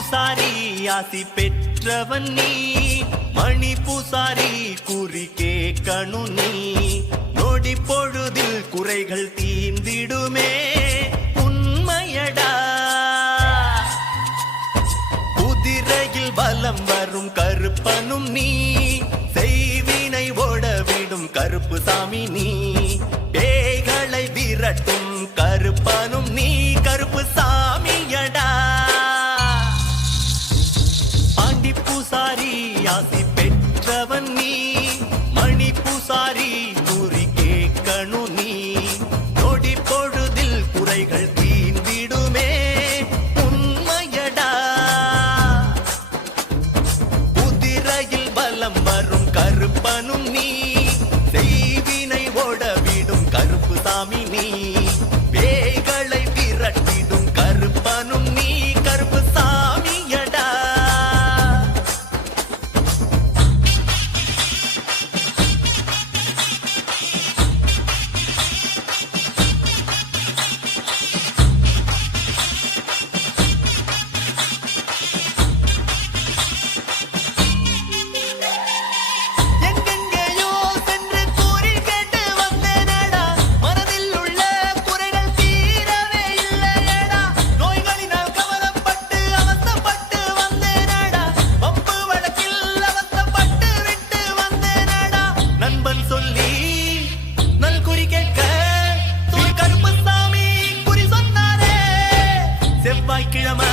பூசாரி ஆசி பெற்றவன் நீ, மணி பூசாரி குறி கேட்கணு நீ. நொடி பொழுதில் குறைகள் தீர்ந்திடுமே உண்மையடா. குதிரையில் பலம் வரும் கருப்பனும் நீ, செய்வினை ஓடவிடும் கருப்பு சாமி நீ. பேய்களை விரட்டும் கருப்பனும் நீ, கருப்பு சாமியடா. பாண்டி பூசாரி ஆசி பெற்றவன் நீ, மணி பூசாரி குறி கேட்கணு நீ. நொடி பொழுதில் குறைகள் தீர்ந்திடுமே உண்மையடா. குதிரையில் பலம் வரும் கருப்பனும் நீ, செய்வினை ஓடவிடும் கருப்பு சாமி நீ. பேய்களை விரட்டிடும் கருப்பனும் நீ, கருப்பு சாமியடா. எங்கெங்கேயோ சென்று கூறி கேட்டு வந்தேனடா, மனதில் உள்ள குறைகள் தீரவே இல்லையடா. நோய்களினால் கவலைப்பட்டு அவஸ்தைப்பட்டு வந்தேனடா, வம்பு வழக்கில் அவஸ்தைப்பட்டு விட்டு வந்தேனடா. நண்பன் சொல்லி நல் குறி கேட்க கருப்பு சாமி குறி சொன்னாரே. செவ்வாய்க்கிழமை